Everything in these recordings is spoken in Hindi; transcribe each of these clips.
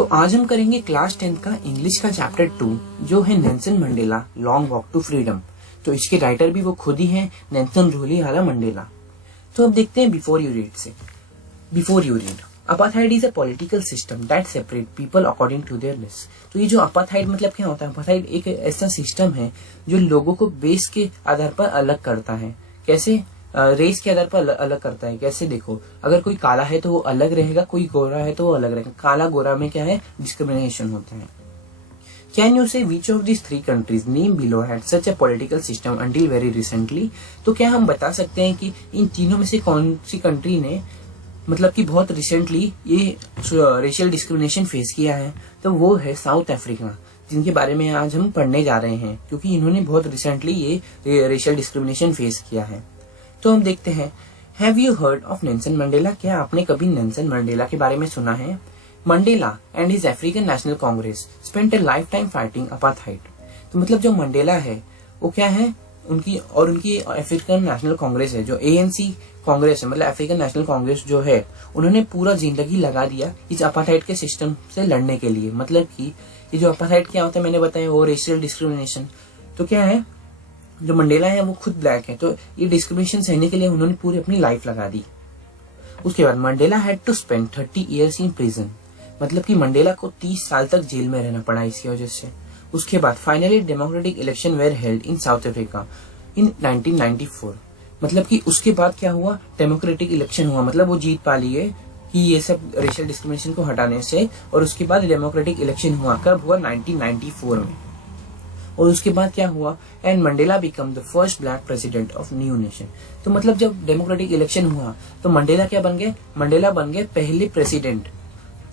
तो आज हम करेंगे क्लास 10th का इंग्लिश का चैप्टर 2 जो है Nelson Mandela long walk to freedom. तो इसके राइटर भी वो खुद ही हैं, नेल्सन रूहीवाला मंडेला। तो अब देखते हैं before you read apartheid is a political system that separate people according to their race. तो ये जो अपार्थाइड मतलब क्या होता है? अपार्थाइड एक ऐसा सिस्टम है जो लोगों को बेस के आधार पर अलग करता है। कैसे? रेस के आधार पर अलग करता है। कैसे? देखो, अगर कोई काला है तो वो अलग रहेगा, कोई गोरा है तो वो अलग रहेगा। काला गोरा में क्या है? डिस्क्रिमिनेशन होता है। कैन यू से which of this 3 countries name below had such A political system until very recently? तो क्या हम बता सकते हैं कि इन तीनों में से कौन सी कंट्री ने मतलब कि बहुत रिसेंटली ये रेशियल डिस्क्रिमिनेशन फेस किया है? तो वो है साउथ अफ्रीका, जिनके बारे में आज हम पढ़ने जा रहे हैं, क्योंकि इन्होंने बहुत रिसेंटली ये रेशियल डिस्क्रिमिनेशन फेस किया है। तो हम देखते हैं, have you heard of Nelson Mandela? क्या आपने कभी नेल्सन मंडेला के बारे में सुना है? Mandela and his African National Congress spent A life time fighting apartheid. तो मतलब जो मंडेला है वो क्या है, उनकी अफ्रीकन नेशनल कांग्रेस है, जो ANC कांग्रेस है, मतलब अफ्रीकन नेशनल कांग्रेस जो है, उन्होंने पूरा जिंदगी लगा दिया इस अपार्थाइड के सिस्टम से लड़ने के लिए। मतलब कि ये जो अपार्थाइड क्या होता है मैंने बताया, वो रेशियल डिस्क्रिमिनेशन। तो क्या है, जो मंडेला है वो खुद ब्लैक है, तो ये डिस्क्रिमिनेशन सहने के लिए उन्होंने पूरी अपनी लाइफ लगा दी। उसके बाद Mandela had to spend 30 years in prison. मतलब कि मंडेला को 30 साल तक जेल में रहना पड़ा इसकी वजह से। उसके बाद finally democratic election were held in South Africa in 1994। मतलब कि उसके बाद क्या हुआ? डेमोक्रेटिक इलेक्शन हुआ, मतलब वो जीत पा लिए कि ये सब रेशियल डिस्क्रिमिनेशन को हटाने से। और उसके बाद डेमोक्रेटिक इलेक्शन हुआ, कब हुआ? 1994 में। और उसके बाद क्या हुआ? And Mandela become the first black president of new nation. तो मतलब जब डेमोक्रेटिक इलेक्शन हुआ तो मंडेला क्या बन गए? मंडेला बन गए पहले प्रेसिडेंट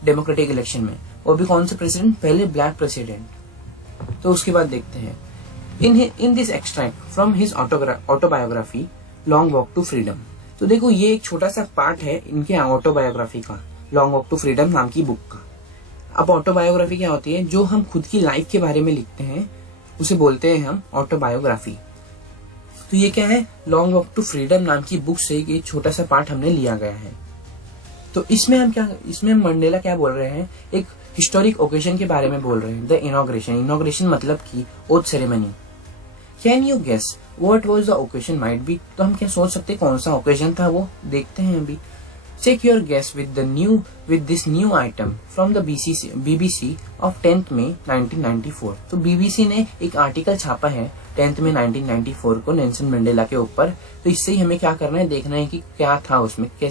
डेमोक्रेटिक इलेक्शन में। और भी कौन से प्रेसिडेंट? पहले ब्लैक प्रेसिडेंट। तो उसके बाद देखते हैं, in this extract from his autobiography long walk to freedom. तो देखो, ये एक छोटा सा पार्ट है इनके ऑटोबायोग्राफी का, लॉन्ग वॉक टू फ्रीडम नाम की बुक का। अब ऑटोबायोग्राफी क्या होती है? जो हम खुद की लाइफ के बारे में लिखते हैं उसे बोलते हैं हम ऑटोबायोग्राफी। तो ये क्या है? लॉन्ग वॉक टू फ्रीडम नाम की बुक से एक छोटा सा पार्ट हमने लिया गया है। तो इसमें मंडेला क्या बोल रहे हैं? एक हिस्टोरिक ओकेजन के बारे में बोल रहे हैं, द इनॉग्रेशन मतलब की oath ceremony. Can you guess what was the occasion might be? तो हम क्या सोच सकते कौन सा ओकेजन था वो? देखते हैं अभी। Check your guess with this new item from the BBC of 10th May 1994। तो BBC ने एक आर्टिकल छापा है 10th में 1994 को नेल्सन मंडेला के ऊपर। तो इससे ही हमें क्या करना है, देखना है कि क्या था उसमें, क्या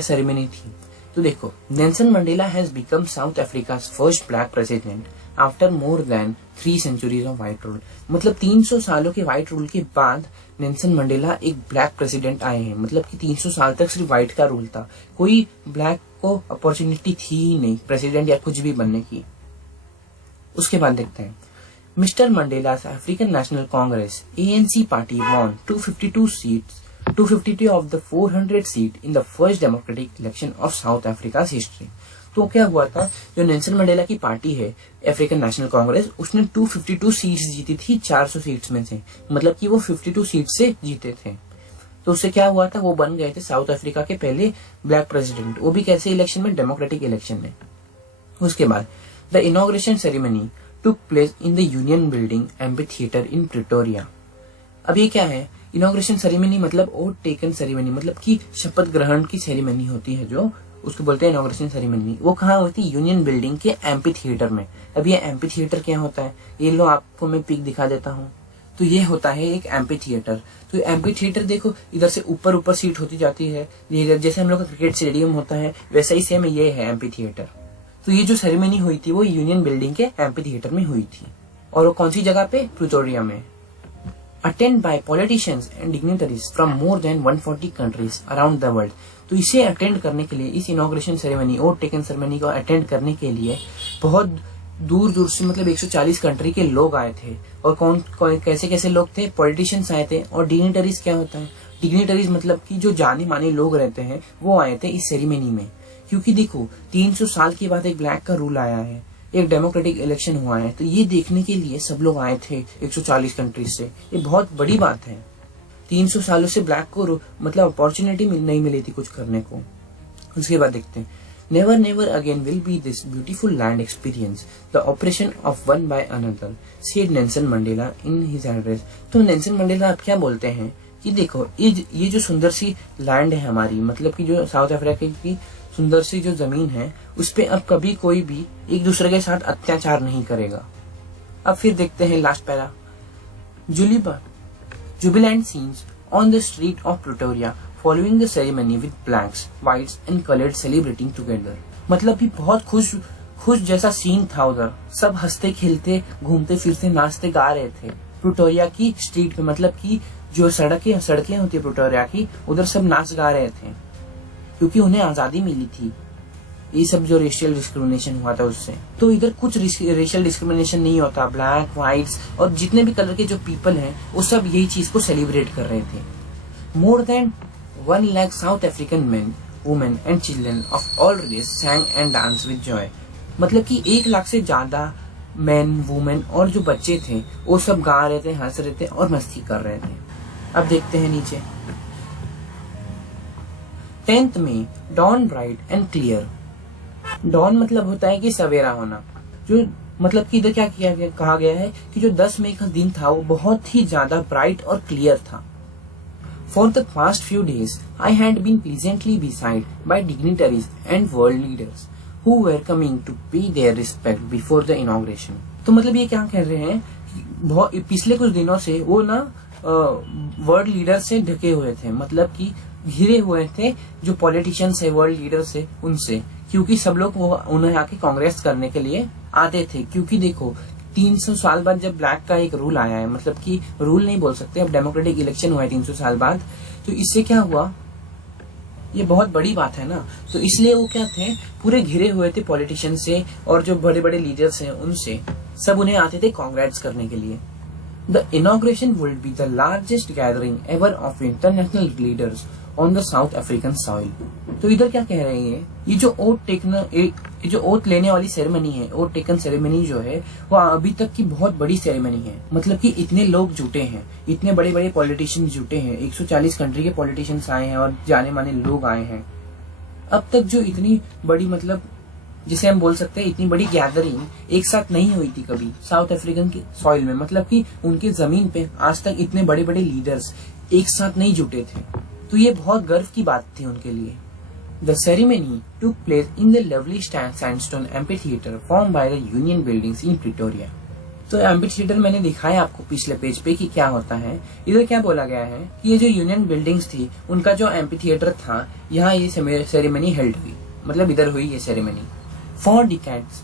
सेरेमनी थी। तो देखो, Nelson Mandela has become South Africa's first black president after more than 3 centuries of white rule. मतलब 300 सालों के व्हाइट रूल के बाद नेल्सन मंडेला एक ब्लैक प्रेसिडेंट आए हैं। मतलब कि 300 साल तक सिर्फ व्हाइट का रूल था, कोई ब्लैक को अपॉर्चुनिटी थी ही नहीं प्रेसिडेंट या कुछ भी बनने की। उसके बाद देखते हैं, mister Mandela's African National Congress ANC party won 252 of the 400 seat in the first democratic election of South Africa's history. तो क्या हुआ था, जो नेल्सन मंडेला की पार्टी है अफ्रीकन नेशनल कांग्रेस, उसने 252 सीट्स जीती थी 400 सीट्स में से। मतलब कि वो 52 सीट से जीते थे। तो उससे क्या हुआ था, वो बन गए थे साउथ अफ्रीका के पहले ब्लैक प्रेसिडेंट। वो भी कैसे इलेक्शन में? डेमोक्रेटिक इलेक्शन में। उसके बाद the inauguration ceremony took place in the union building amphi theatre in Pretoria. अब ये क्या है? इनॉग्रेशन सेरेमनी मतलब ओथ टेकन सेरेमनी, मतलब की शपथ ग्रहण की सेरेमनी होती है, जो उसको बोलते हैं इनॉग्रेशन सेरेमनी। वो कहाँ होती है? यूनियन बिल्डिंग के एम्पी थिएटर में। अब ये एम्पी थिएटर क्या होता है? ये लो आपको मैं पिक दिखा देता हूँ। तो ये होता है एक एम्पी थिएटर। तो एम्पी थिएटर देखो, इधर से ऊपर सीट होती जाती है, जैसे हम लोग का क्रिकेट स्टेडियम होता है वैसा ही सेम ये है एम्पी थिएटर। तो ये जो सेरेमनी हुई थी वो यूनियन बिल्डिंग के एम्पी थिएटर में हुई थी। और वो कौन सी जगह पे? प्रिटोरिया में। Attend by politicians and dignitaries from more than 140 countries around the world. तो इसे अटेंड करने के लिए, इस inauguration ceremony, oath taken ceremony को अटेंड करने के लिए बहुत दूर से, मतलब 140 कंट्री के लोग आए थे। और कौन कैसे लोग थे? पॉलिटिशियंस आए थे। और डिग्निटरीज क्या होता है? डिग्निटरीज मतलब कि जो जाने माने लोग रहते हैं वो आए थे इस सेरेमनी में। क्योंकि देखो, 300 साल के बाद एक ब्लैक का रूल आया है, एक डेमोक्रेटिक इलेक्शन हुआ है, तो ये देखने के लिए सब लोग आए थे 140 कंट्रीज से। ये बहुत बड़ी बात है। 300 सालों से ब्लैक को मतलब अपॉर्चुनिटी नहीं मिली थी कुछ करने को। उसके बाद देखते हैं, Never, never again will be this beautiful land experience the oppression of one by another, said Nelson Mandela in his address. तो नेल्सन मंडेला अब क्या बोलते हैं कि देखो ये जो सुंदर सी लैंड है हमारी, मतलब कि जो साउथ अफ्रीका की सुंदर सी जो जमीन है, उस पे अब कभी कोई भी एक दूसरे के साथ अत्याचार नहीं करेगा. अब फिर देखते हैं last para. Jubilant scenes on the street of Pretoria following the ceremony with blacks, whites and colored celebrating together. मतलब भी बहुत खुश जैसा सीन था उधर. सब हंसते खेलते घूमते फिरते नाचते गा रहे थे प्रिटोरिया की स्ट्रीट पे. मतलब कि जो सड़कें होती है प्रिटोरिया की, उधर सब नाच गा रहे थे क्योंकि उन्हें आजादी मिली थी. ये सब जो रेशियल डिस्क्रिमिनेशन हुआ था उससे. तो इधर कुछ रेशियल डिस्क्रिमिनेशन नहीं होता. ब्लैक, व्हाइट्स और जितने भी कलर के जो पीपल हैं वो सब यही चीज को सेलिब्रेट कर रहे थे. More than 1 lakh south African men, women and children of all race sang and danced with joy. मतलब कि 1 लाख से ज्यादा मैन, वुमेन और जो बच्चे थे वो सब गा रहे थे, हंस रहे थे और मस्ती कर रहे थे. अब देखते हैं नीचे. 10th May, dawn bright and clear. Dawn मतलब होता है कि सवेरा होना. जो मतलब कि इधर क्या कहा गया है कि जो 10 मई का दिन था वो बहुत ही ज्यादा ब्राइट और क्लियर था. For the past few days, I had been pleasantly beside by dignitaries and world leaders who were coming to pay their respect before the inauguration. तो मतलब ये क्या कह रहे हैं कि पिछले कुछ दिनों से वो ना वर्ल्ड लीडर से ढके हुए थे. मतलब कि घिरे हुए थे जो पॉलिटिशियंस है, वर्ल्ड लीडर्स है उनसे, क्योंकि सब लोग उन्हें आके कांग्रेस करने के लिए आते थे. क्योंकि देखो 300 साल बाद जब ब्लैक का एक रूल आया है, मतलब कि रूल नहीं बोल सकते, अब डेमोक्रेटिक इलेक्शन हुआ है 300 साल बाद, तो इससे क्या हुआ, ये बहुत बड़ी बात है ना. तो इसलिए वो क्या थे, पूरे घिरे हुए थे पॉलिटिशियन से और जो बड़े बड़े लीडर्स हैं उनसे, सब उन्हें आते थे कांग्रेस करने के लिए. The inauguration would be the largest gathering ever of international leaders on the South African soil. तो इधर क्या कह रहे हैं, ये जो ओथ लेने वाली सेरेमनी है, ओथ टेकन सेरेमनी जो है वो अभी तक की बहुत बड़ी सेरेमनी है. मतलब कि इतने लोग जुटे हैं, इतने बड़े बड़े पॉलिटिशियंस जुटे हैं, 140 कंट्री के पॉलिटिशियंस आए हैं और जाने माने लोग आए हैं. अब तक जो इतनी बड़ी, मतलब जिसे हम बोल सकते हैं इतनी बड़ी गैदरिंग एक साथ नहीं हुई थी कभी साउथ अफ्रीकन की सॉइल में. मतलब कि उनकी जमीन पे आज तक इतने बड़े बड़े लीडर्स एक साथ नहीं जुटे थे. तो ये बहुत गर्व की बात थी उनके लिए. The ceremony took place in the lovely sandstone amphitheater formed by the Union Buildings in Pretoria. तो एम्फीथिएटर मैंने दिखाया आपको पिछले पेज पे कि क्या होता है. इधर क्या बोला गया है कि ये जो यूनियन बिल्डिंग्स थी उनका जो एम्फीथिएटर था, यहाँ ये सेरेमनी हेल्ड हुई. मतलब इधर हुई ये ceremony. For decades,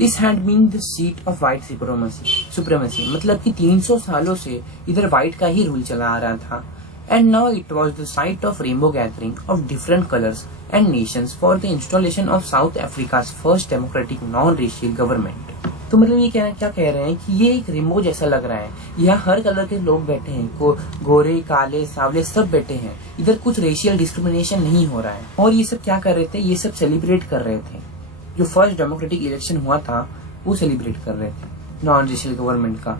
this had been the seat of white supremacy. मतलब कि 300 सालों से इधर व्हाइट का ही रूल चला आ रहा था. And now it was the site of rainbow gathering of different colors and nations for the installation of South Africa's first democratic non-racial government. तो मतलब ये क्या कह रहे हैं कि ये एक रेनबो जैसा लग रहा है. यहाँ हर कलर के लोग बैठे हैं, गोरे, काले, सावले सब बैठे हैं. इधर कुछ रेशियल डिस्क्रिमिनेशन नहीं हो रहा है. और ये सब क्या कर रहे थे, ये सब सेलिब्रेट कर रहे थे. जो फर्स्ट डेमोक्रेटिक इलेक्शन हुआ था वो सेलिब्रेट कर रहे थे नॉन रेशियल गवर्नमेंट का.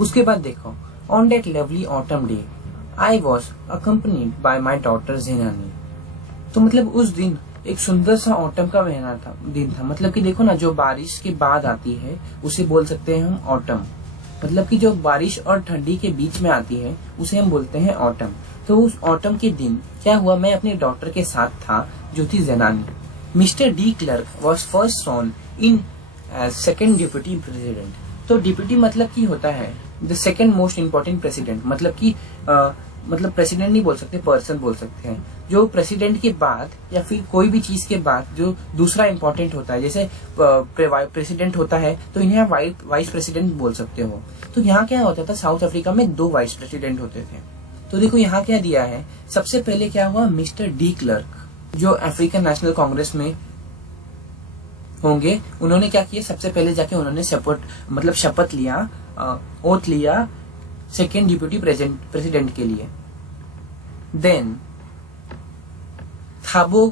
उसके बाद देखो, on that lovely autumn day I was accompanied by my daughter Zenani. तो मतलब उस दिन एक सुंदर सा ऑटम का दिन था. मतलब कि देखो ना, जो बारिश के बाद आती है उसे बोल सकते हैं हम ऑटम. मतलब कि जो बारिश और ठंडी के बीच में आती है उसे हम बोलते हैं ऑटम. तो उस ऑटम के दिन क्या हुआ, मैं अपने डॉटर के साथ था जो थी ज़ेनानी. Mr. D. Clerk was first sworn in as second deputy president. तो डिप्यूटी मतलब की होता है the second most important president. मतलब कि मतलब प्रेसिडेंट नहीं बोल सकते, पर्सन बोल सकते हैं. जो प्रेसिडेंट के बाद या फिर कोई भी चीज के बाद जो दूसरा इम्पोर्टेंट होता है, जैसे प्रेसिडेंट होता है तो इन्हें आप वाइस प्रेसिडेंट बोल सकते हो. तो यहाँ क्या होता था, साउथ अफ्रीका में 2 वाइस प्रेसिडेंट होते थे. तो देखो यहाँ क्या दिया है, सबसे पहले क्या हुआ, मिस्टर डी क्लर्क जो अफ्रीकन नेशनल कांग्रेस में होंगे, उन्होंने क्या किया, सबसे पहले जाके उन्होंने शपथ लिया, ओथ लिया सेकेंड डिप्यूटी प्रेसिडेंट के लिए. Then Thabo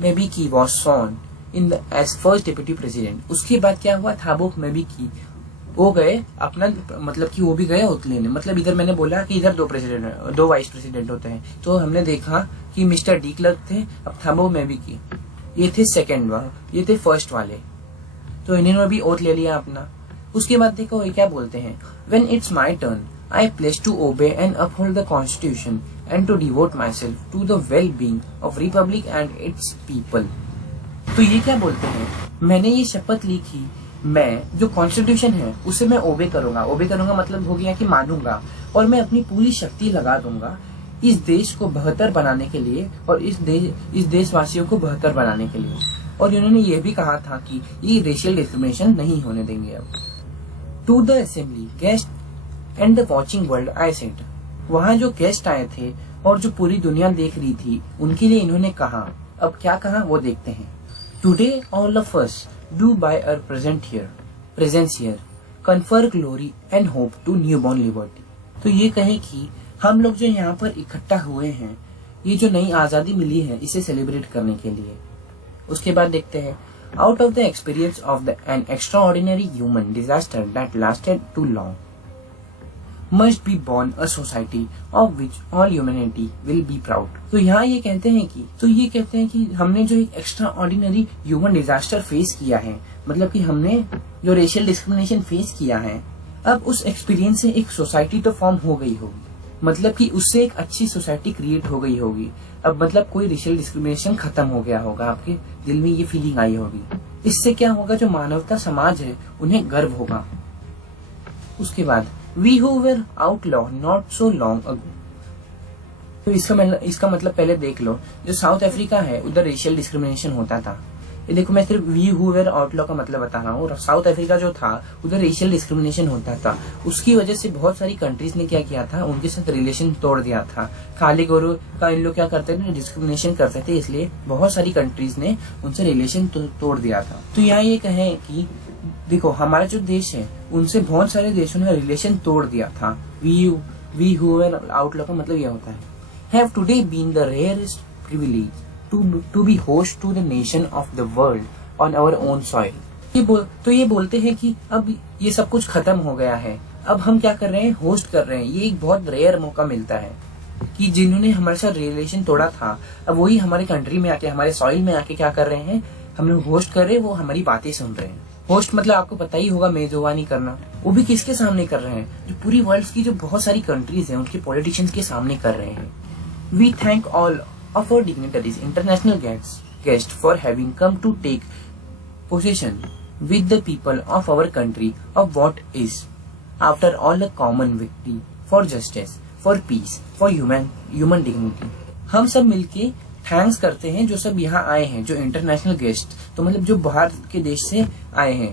Mbeki was sworn in the as first deputy president. उसके बाद क्या हुआ, थाबो मेबिकी वो गए अपना, मतलब कि वो भी गए ओथ लेने. मतलब इधर मैंने बोला कि इधर 2 वाइस प्रेसिडेंट होते हैं, तो हमने देखा कि मिस्टर डी क्लर्क थे, अब थाबो मेबिकी ये थे सेकंड वाले, ये थे फर्स्ट वाले। तो इन्होंने भी ओथ ले लिया अपना। उसके बाद देखो ये क्या बोलते हैं, when it's my turn I place to obey and uphold the constitution and to devote myself to the well being of republic and its people. तो ये क्या बोलते हैं, मैंने ये शपथ ली कि मैं जो कॉन्स्टिट्यूशन है उसे मैं ओबे करूंगा। ओबे करूंगा मतलब हो गया कि मानूंगा, और मैं अपनी पूरी शक्ति लगा दूंगा इस देश को बेहतर बनाने के लिए और इस देशवासियों को बेहतर बनाने के लिए। और इन्होंने ये भी कहा था कि ये रेशियल डिस्क्रिमिनेशन नहीं होने देंगे। अब to the assembly guest and the watching world I said, वहां जो गेस्ट आए थे और जो पूरी दुनिया देख रही थी उनके लिए इन्होंने कहा। अब क्या कहा वो देखते हैं। Today all of us do by our presence here confer glory and hope to newborn liberty. तो ये कहे कि हम लोग जो यहाँ पर इकट्ठा हुए हैं, ये जो नई आजादी मिली है इसे सेलिब्रेट करने के लिए। उसके बाद देखते हैं, out of the experience of an extraordinary human disaster that lasted too long must be born a society of which all humanity will be proud. तो यहाँ ये कहते हैं कि हमने जो एक extraordinary human disaster face किया है, मतलब कि हमने जो रेशियल डिस्क्रिमिनेशन फेस किया है, अब उस एक्सपीरियंस से एक सोसाइटी तो फॉर्म हो गई होगी, मतलब कि उससे एक अच्छी सोसाइटी क्रिएट हो गई होगी। अब मतलब कोई रेशियल डिस्क्रिमिनेशन खत्म हो गया होगा, आपके दिल में ये फीलिंग आई होगी। इससे क्या होगा, जो मानवता समाज है उन्हें गर्व होगा। उसके बाद we who were outlaw not so long ago. तो इसका मतलब पहले देख लो, जो साउथ अफ्रीका है उधर रेशियल डिस्क्रिमिनेशन होता था। ये देखो मैं सिर्फ वी हु वर आउटलॉ का मतलब बता रहा हूँ। साउथ अफ्रीका जो था उधर रेशियल डिस्क्रिमिनेशन होता था, उसकी वजह से बहुत सारी कंट्रीज ने क्या किया था, उनके साथ रिलेशन तोड़ दिया था। काले गोरों का इन लोग क्या करते थे, डिस्क्रिमिनेशन करते थे, इसलिए बहुत सारी कंट्रीज ने उनसे रिलेशन तोड़ दिया था। तो यहाँ ये कहे कि देखो हमारा जो देश है उनसे बहुत सारे देशों ने रिलेशन तोड़ दिया था। वी हु वर आउटलॉ का मतलब यह होता है, have today been the rarest privilege to be host to the nation of the world on our own soil। ये बोलते हैं कि अब ये सब कुछ खत्म हो गया है, अब हम क्या कर रहे हैं, होस्ट कर रहे हैं। ये एक बहुत रेयर मौका मिलता है कि जिन्होंने हमारे साथ रिलेशन तोड़ा था, अब वही हमारे कंट्री में आके, हमारे सॉइल में आके क्या कर रहे हैं, हम लोग होस्ट कर रहे हैं, वो हमारी बातें सुन रहे हैं। होस्ट मतलब आपको पता ही होगा, मेजबानी करना। वो भी किसके सामने कर रहे हैं, जो पूरी वर्ल्ड की जो बहुत सारी कंट्रीज हैं उनके पॉलिटिशियंस के सामने कर रहे हैं। We thank all of our dignitaries, international guests for having come to take possession with the people of our country of what is, after all, a common victory for justice, for peace, for human dignity। हम सब मिलके थैंक्स करते हैं जो सब यहाँ आए हैं, जो इंटरनेशनल गेस्ट, तो मतलब जो बाहर के देश से आए हैं,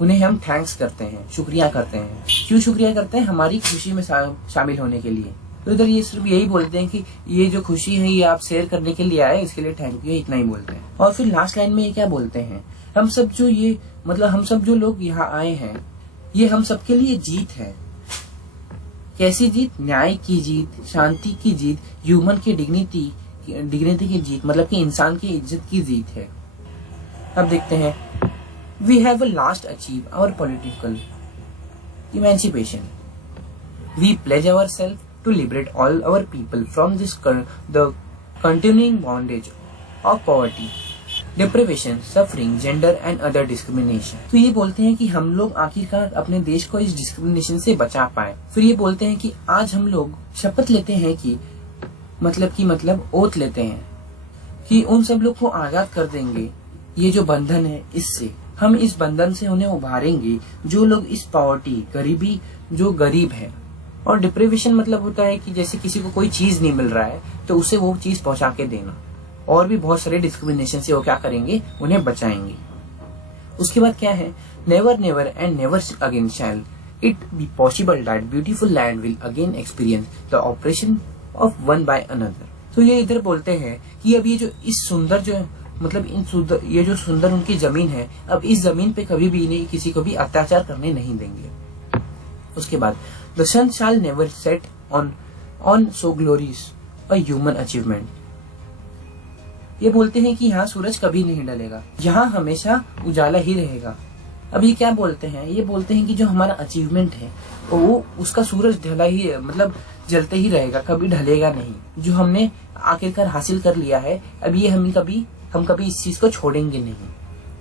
उन्हें हम थैंक्स करते हैं, शुक्रिया करते हैं। क्यों शुक्रिया करते हैं, हमारी खुशी में शामिल होने के लिए। तो इधर ये सिर्फ यही बोलते हैं कि ये जो खुशी है ये आप शेयर करने के लिए आए, इसके लिए थैंक यू, इतना ही बोलते हैं। और फिर लास्ट लाइन में ये क्या बोलते हैं, हम सब जो लोग यहाँ आए हैं, ये हम सब के लिए जीत है। कैसी जीत, न्याय की जीत, शांति की जीत, ह्यूमन की डिग्निटी की जीत, मतलब कि इंसान की इज्जत की जीत है। अब देखते हैं, we have last achieve our political emancipation, we pledge ourselves to liberate all our people from the continuing bondage of poverty, deprivation, suffering, gender and other discrimination। तो ये बोलते हैं कि हम लोग आखिरकार अपने देश को इस डिस्क्रिमिनेशन से बचा पाए। फिर ये बोलते हैं कि आज हम लोग शपथ लेते हैं कि मतलब ओथ लेते हैं कि उन सब लोग को आजाद कर देंगे। ये जो बंधन है, इससे हम इस बंधन से उन्हें उभारेंगे जो लोग इस पॉवर्टी, गरीबी, जो गरीब है। और डिप्रिवेशन मतलब होता है कि जैसे किसी को कोई चीज नहीं मिल रहा है तो उसे वो चीज पहुंचा के देना। और भी बहुत सारे डिस्क्रिमिनेशन से वो क्या करेंगे, उन्हें बचाएंगे। उसके बाद क्या है, never never and never again shall it be possible that beautiful land will again experience the operation of one by another. तो ये इधर बोलते हैं कि अब ये जो इस सुंदर जो मतलब ये जो सुंदर उनकी जमीन है, अब इस जमीन पे कभी भी इन्हें किसी को भी अत्याचार करने नहीं देंगे। उसके बाद The sun shall never set on so glorious a human achievement। ये बोलते हैं कि यहाँ सूरज कभी नहीं ढलेगा, यहाँ हमेशा उजाला ही रहेगा। अब ये क्या बोलते हैं, ये बोलते हैं कि जो हमारा अचीवमेंट है वो उसका सूरज ढला ही, मतलब जलते ही रहेगा, कभी ढलेगा नहीं। जो हमने आखिरकार हासिल कर लिया है, अब ये हम कभी हम कभी इस चीज को छोड़ेंगे नहीं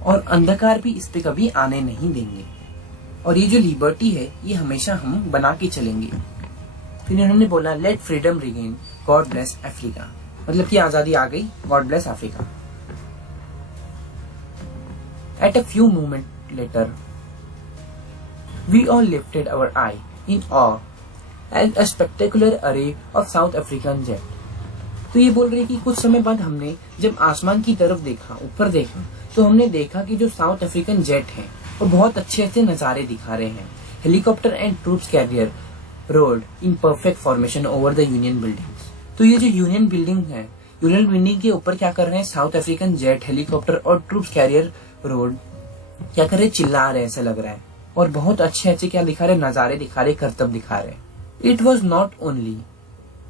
और अंधकार भी इस पे कभी आने नहीं देंगे। और ये जो लिबर्टी है ये हमेशा हम बना के चलेंगे। फिर इन्होंने बोला let freedom reign, God bless Africa, मतलब कि आजादी आ गई, God bless Africa. At a few moment later we all lifted our eye in awe at a spectacular array of South African jet. तो ये बोल रही कि कुछ समय बाद हमने जब आसमान की तरफ देखा, ऊपर देखा, तो हमने देखा कि जो साउथ अफ्रीकन जेट हैं वो बहुत अच्छे अच्छे नजारे दिखा रहे हैं। Helicopter and troops carrier rode in perfect formation over the Union buildings. तो ये जो यूनियन बिल्डिंग है, यूनियन बिल्डिंग के ऊपर क्या कर रहे हैं, साउथ अफ्रीकन जेट, हेलीकॉप्टर और ट्रूप्स कैरियर रोड क्या कर रहे, चिल्ला रहे, ऐसा लग रहा है। और बहुत अच्छे अच्छे क्या दिखा रहे, नजारे दिखा रहे, करतब दिखा रहे। It was not only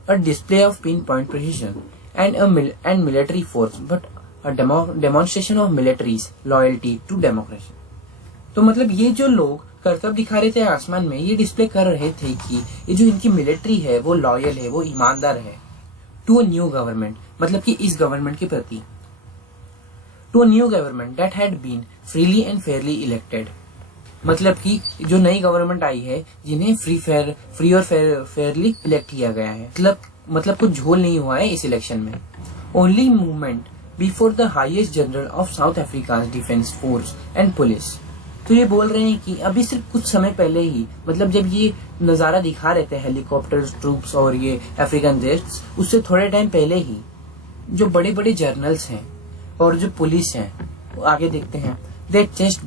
a display of pinpoint precision and military force, but a demonstration of military's loyalty to democracy। तो मतलब ये जो लोग करतब दिखा रहे थे आसमान में, ये डिस्प्ले कर रहे थे कि ये जो इनकी मिलिट्री है वो लॉयल है, वो ईमानदार है। टू अ न्यू गवर्नमेंट, मतलब कि इस गवर्नमेंट के प्रति। To a new government that had been freely and fairly elected, मतलब कि जो नई गवर्नमेंट आई है जिन्हें फ्री और फेयरली इलेक्ट किया गया है, मतलब कुछ झोल नहीं हुआ है इस इलेक्शन में। Only movement before the highest general of south Africa defence force and police. तो ये बोल रहे हैं कि अभी सिर्फ कुछ समय पहले ही, मतलब जब ये नजारा दिखा रहे थे हेलीकॉप्टर, ट्रूप्स और ये अफ्रीकन जेट्स, उससे थोड़े टाइम पहले ही जो बड़े बड़े जर्नल्स हैं और जो पुलिस हैं, आगे देखते हैं, their chest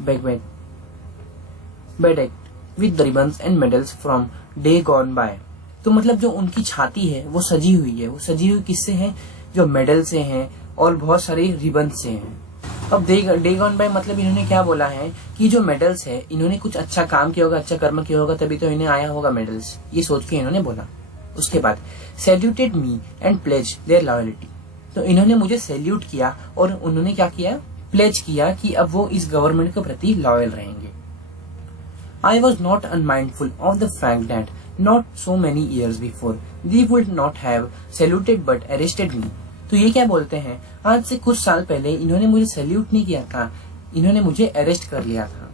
bedecked with ribbons and medals from day gone by. तो मतलब जो उनकी छाती है वो सजी हुई है, वो सजी हुई किससे है, जो मेडल से हैं और बहुत सारे रिबन से हैं। अब डे गॉन बाय मतलब इन्होंने क्या बोला है कि जो मेडल्स है, इन्होंने कुछ अच्छा काम किया होगा, अच्छा कर्म किया होगा, तभी तो इन्हें आया होगा मेडल्स, ये सोच के इन्होंने बोला। उसके बाद saluted me and pledge their loyalty. तो इन्होंने मुझे सैल्यूट किया और उन्होंने क्या किया, प्लेज किया कि अब वो इस गवर्नमेंट के प्रति लॉयल रहेंगे। I was not unmindful of the fact that not so many years before they would not have saluted but arrested me। तो ये क्या बोलते हैं, आज से कुछ साल पहले इन्होंने मुझे सैल्यूट नहीं किया था, इन्होंने मुझे अरेस्ट कर लिया था।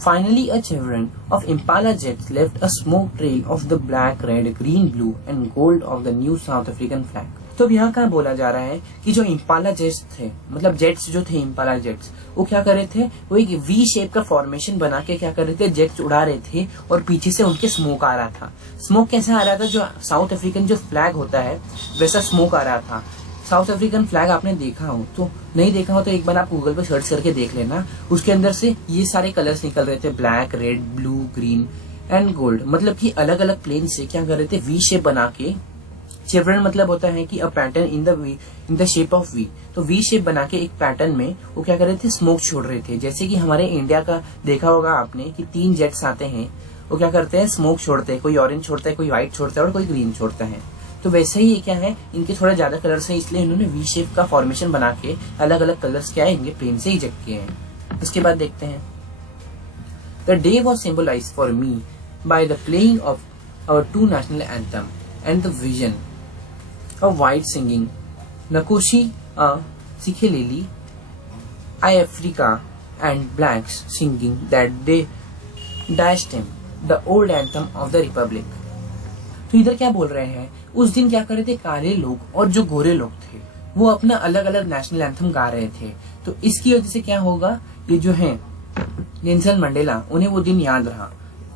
Finally a chevron of Impala jets left a smoke trail of the black, red, green, blue and gold of the new South African flag। तो अब यहाँ क्या बोला जा रहा है कि जो इम्पाला जेट्स थे, मतलब जेट्स जो थे इम्पाला जेट्स, वो क्या कर रहे थे, वो एक वी शेप का फॉर्मेशन बना के क्या कर रहे थे, जेट्स उड़ा रहे थे और पीछे से उनके स्मोक आ रहा था। स्मोक कैसा आ रहा था, जो साउथ अफ्रीकन जो फ्लैग होता है वैसा स्मोक आ रहा था। साउथ अफ्रीकन फ्लैग आपने देखा हो, तो नहीं देखा हो तो एक बार आप गूगल पे सर्च करके देख लेना। उसके अंदर से ये सारे कलर्स निकल रहे थे, black, red, blue, green and gold, मतलब कि अलग अलग प्लेन से क्या कर रहे थे, वी शेप बना के। चेवरन मतलब होता है कि a pattern in the shape of V, तो वी शेप बना के एक पैटर्न में वो क्या कर रहे थे, स्मोक छोड़ रहे थे। जैसे कि हमारे इंडिया का देखा होगा आपने कि 3 जेट्स आते हैं, वो क्या करते हैं, स्मोक छोड़ते हैं, कोई ऑरेंज छोड़ता है, कोई व्हाइट छोड़ता है और कोई ग्रीन छोड़ता है। तो वैसे ही क्या है, इनके थोड़ा ज्यादा कलर्स है, इसलिए इन्होंने वी शेप का फॉर्मेशन बना के अलग अलग कलर्स क्या है इनके प्लेन से इजेक्ट किए हैं। उसके बाद देखते हैं, the day was symbolised for me by the playing of our 2 national anthem and the vision of white singing Nakoshi a Sikheleli, I Africa and blacks singing that they dashed him, the old anthem of the republic। तो इधर क्या बोल रहे हैं, उस दिन क्या कर रहे थे, काले लोग और जो गोरे लोग थे वो अपना अलग अलग नेशनल एंथम गा रहे थे। तो इसकी वजह से क्या होगा, ये जो है नेल्सन मंडेला, उन्हें वो दिन याद रहा।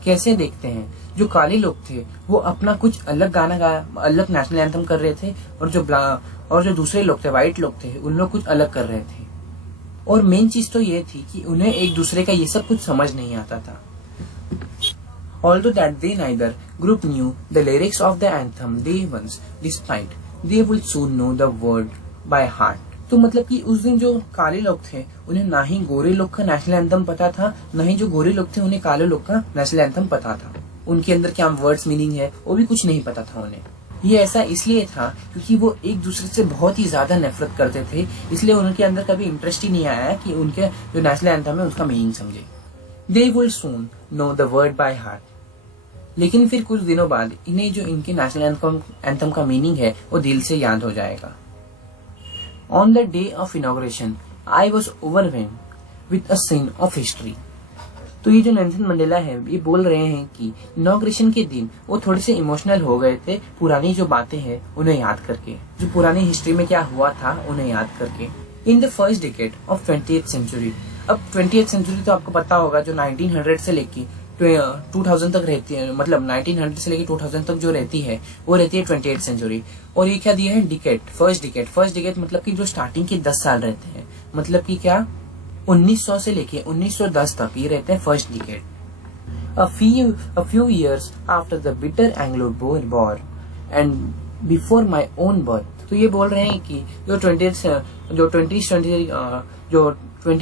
कैसे देखते हैं, जो काले लोग थे वो अपना कुछ अलग गाना गा, अलग नेशनल एंथम कर रहे थे, और जो दूसरे लोग थे, व्हाइट लोग थे, उन लोग कुछ अलग कर रहे थे। और मेन चीज तो ये थी कि उन्हें एक दूसरे का ये सब कुछ समझ नहीं आता था। Although that they neither group knew the lyrics of the anthem they once despite, they would soon know the word by heart। तो मतलब कि उस दिन जो काले लोग थे उन्हें ना ही गोरे लोग का नेशनल एंथम पता था, ना ही जो गोरे लोग थे उन्हें काले लोग का नेशनल एंथम पता था। उनके अंदर क्या वर्ड्स मीनिंग है वो भी कुछ नहीं पता था उन्हें। ये ऐसा इसलिए था क्योंकि वो एक दूसरे से बहुत ही ज्यादा नफरत करते थे, इसलिए उनके अंदर कभी इंटरेस्ट ही नहीं आया कि उनके जो नेशनल एंथम है उसका मीनिंग समझे। They will soon know the word by heart. लेकिन फिर कुछ दिनों बाद इन्हें जो इनके नेशनल एंथम का मीनिंग है वो दिल से याद हो जाएगा। On the day of inauguration I was overwhelmed with a scene of history. तो ये जो नेल्सन मंडेला है ये बोल रहे हैं कि इनॉग्रेशन के दिन वो थोड़े से इमोशनल हो गए थे पुरानी जो बातें हैं उन्हें याद करके, जो पुरानी हिस्ट्री में क्या हुआ था उन्हें याद करके। In the first decade of 20th century, अब 20th सेंचुरी तो आपको पता होगा जो 1900 से लेके 2000 तक रहती है, मतलब 1900 से लेके 2000 तक जो रहती है वो रहती है 20th सेंचुरी। और ये क्या दिया है डिकेड, फर्स्ट डिकेड मतलब कि जो स्टार्टिंग के 10 साल रहते हैं, मतलब कि क्या 1900 से लेके 1910 तक ये रहते हैं first decade. A few years after the bitter Anglo-Boer War and before my own birth, तो ये बोल रहे हैं कि जो 20th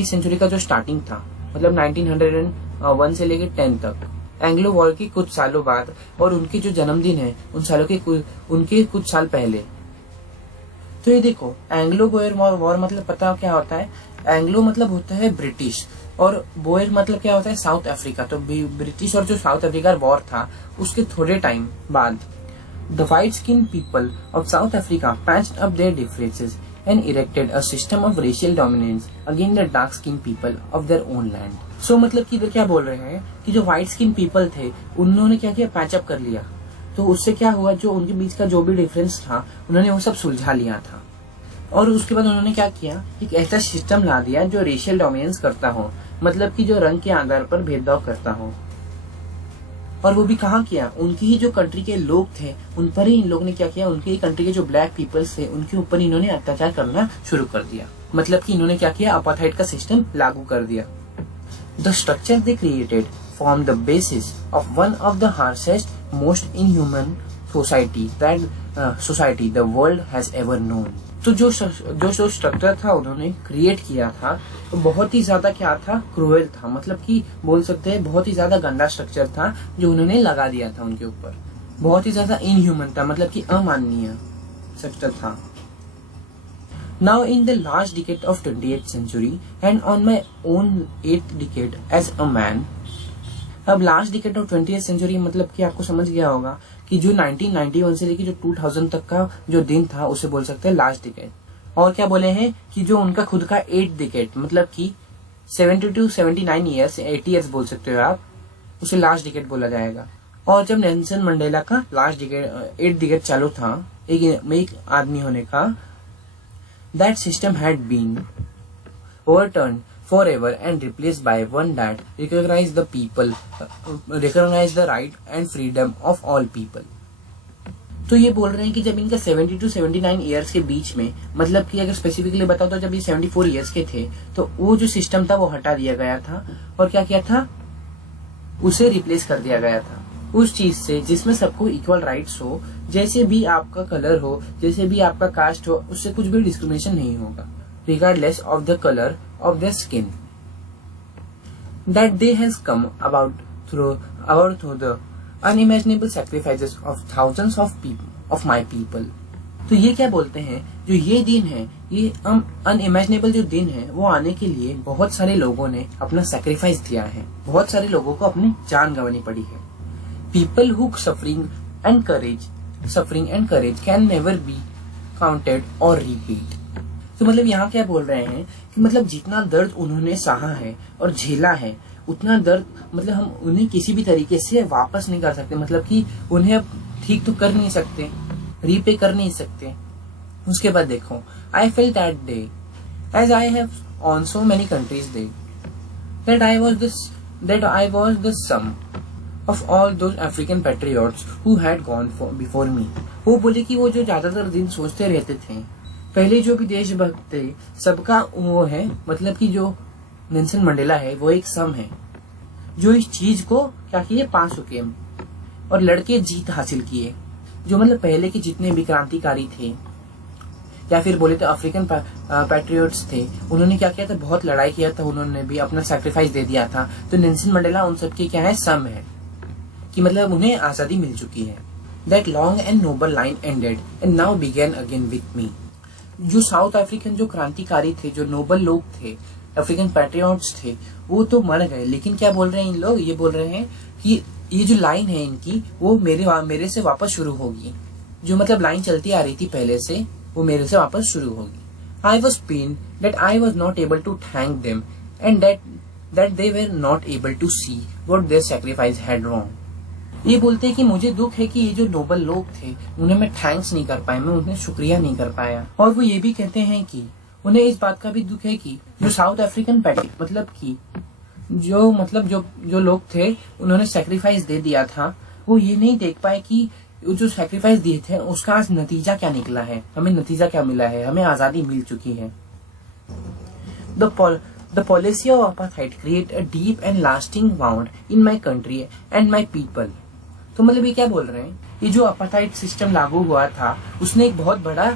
सेंचुरी का जो स्टार्टिंग था, मतलब 1901 से लेके 10 तक, एंग्लो वॉर के कुछ सालों बाद और उनके जो जन्मदिन है उनके कुछ साल पहले। तो ये देखो एंग्लो बोयर वॉर मतलब पता क्या होता है, एंग्लो मतलब होता है ब्रिटिश और बोयर मतलब क्या होता है साउथ अफ्रीका। तो ब्रिटिश और जो साउथ अफ्रीका वॉर था उसके थोड़े टाइम बाद the white skin people of south Africa patched up there differences and erected a system of racial dominance against the dark skinned people of their own land. So मतलब कि इधर क्या बोल रहे हैं कि जो व्हाइट स्किन पीपल थे उन्होंने क्या किया, पैचअप कर लिया। तो उससे क्या हुआ, जो उनके बीच का जो भी डिफरेंस था उन्होंने वो सब सुलझा लिया था। और उसके बाद उन्होंने क्या किया, एक ऐसा सिस्टम ला दिया जो रेशियल डोमिनेंस करता हो, मतलब कि जो रंग के आधार पर भेदभाव करता हो। और वो भी कहाँ किया, उनकी ही जो कंट्री के लोग थे उन पर ही इन लोगों ने क्या किया, उनकी ही कंट्री के जो ब्लैक पीपल्स थे उनके ऊपर इन्होंने अत्याचार करना शुरू कर दिया। मतलब कि इन्होंने क्या किया, अपार्थाइड का सिस्टम लागू कर दिया। The structure they created form the basis of one of the harshest most inhuman society the world has ever known. तो जो स्ट्रक्चर था उन्होंने क्रिएट किया था तो बहुत ही ज्यादा क्या था, क्रूएल था, मतलब कि बोल सकते हैं बहुत ही ज्यादा गंदा स्ट्रक्चर था जो उन्होंने लगा दिया था उनके ऊपर। बहुत ही ज्यादा इनह्यूमन था, मतलब कि अमानवीय स्ट्रक्चर था। Now in the last decade of 20th century and on my own 8th decade as a man. अब last decade of 20th century मतलब कि आपको समझ गया होगा कि जो 1991 से लेकर जो 2000 तक का जो दिन था उसे बोल सकते हैं लास्ट डिकेड। और क्या बोले हैं कि जो उनका खुद का 8th डिकेड मतलब कि 70 to 79 ईयर्स 80 ईयर्स बोल सकते हो आप, उसे लास्ट डिकेड बोला जाएगा। और जब नेल्सन मंडेला का लास्ट डिकेड 8th डिकेड चालू था एक आदमी होने का, that system had been overturned forever and replaced by one that recognized the right and freedom of all people. तो ये बोल रहे हैं कि जब इनका 70 to 79 ईयर्स के बीच में, मतलब कि अगर स्पेसिफिकली बताओ तो जब ये 74 ईयर्स के थे तो वो जो सिस्टम था वो हटा दिया गया था और क्या किया था, उसे रिप्लेस कर दिया गया था उस चीज से जिसमें सबको इक्वल राइट्स हो, जैसे भी आपका कलर हो, जैसे भी आपका कास्ट हो, उससे कुछ भी डिस्क्रिमिनेशन नहीं होगा regardless of the color of their skin. That day has come about through the unimaginable sacrifices of thousands of my people. तो ये क्या बोलते हैं, जो ये दिन है, ये अनइमेजिनेबल जो दिन है वो आने के लिए बहुत सारे लोगों ने अपना सैक्रिफाइस दिया है, बहुत सारे लोगों को अपनी जान गंवानी पड़ी है। People who suffering and courage can never be counted or repeat. तो मतलब यहाँ क्या बोल रहे हैं कि मतलब जितना दर्द उन्होंने सहा है और झेला है उतना दर्द मतलब हम उन्हें किसी भी तरीके से वापस नहीं कर सकते, मतलब कि उन्हें अब ठीक तो कर नहीं सकते, रीपे कर नहीं सकते। उसके बाद देखो, I felt that day as I have on so many countries day that I was the sum of all those African patriots who had gone before me. वो बोले कि वो जो ज्यादातर दिन सोचते रहते थे, पहले जो भी देशभक्त थे सबका वो है, मतलब कि जो नेल्सन मंडेला है वो एक सम है जो इस चीज को क्या किए, पा चुके और लड़के जीत हासिल किए। जो मतलब पहले के जितने भी क्रांतिकारी थे या फिर बोले तो अफ्रीकन पैट्रियट्स थे, उन्होंने क्या किया था, बहुत लड़ाई किया था, उन्होंने भी अपना सैक्रिफाइस दे दिया था। तो नेल्सन मंडेला उन सबके क्या है, सम है कि मतलब उन्हें आजादी मिल चुकी है। That long and noble line ended and now begin again with me. जो साउथ अफ्रीकन जो क्रांतिकारी थे, जो नोबल लोग थे, अफ्रीकन पैट्रियट्स थे, वो तो मर गए, लेकिन क्या बोल रहे हैं इन लोग, ये बोल रहे हैं कि ये जो लाइन है इनकी वो मेरे से वापस शुरू होगी। जो मतलब लाइन चलती आ रही थी पहले से वो मेरे से वापस शुरू होगी। I was pained that I was not able to thank them and that they were not able to see what their sacrifice had wrong. ये बोलते हैं कि मुझे दुख है कि ये जो नोबल लोग थे उन्हें मैं थैंक्स नहीं कर पाया, मैं उन्हें शुक्रिया नहीं कर पाया। और वो ये भी कहते हैं कि उन्हें इस बात का भी दुख है कि जो साउथ अफ्रीकन पैट्रियट मतलब जो लोग थे उन्होंने सेक्रीफाइस दे दिया था, वो ये नहीं देख पाए कि जो सेक्रीफाइस दिए थे उसका आज नतीजा क्या निकला है, हमें नतीजा क्या मिला है, हमें आजादी मिल चुकी है। The policy of apartheid create a deep and lasting wound in my country and my people. तो मतलब ये क्या बोल रहे हैं, ये जो अपार्थाइड सिस्टम लागू हुआ था उसने एक बहुत बड़ा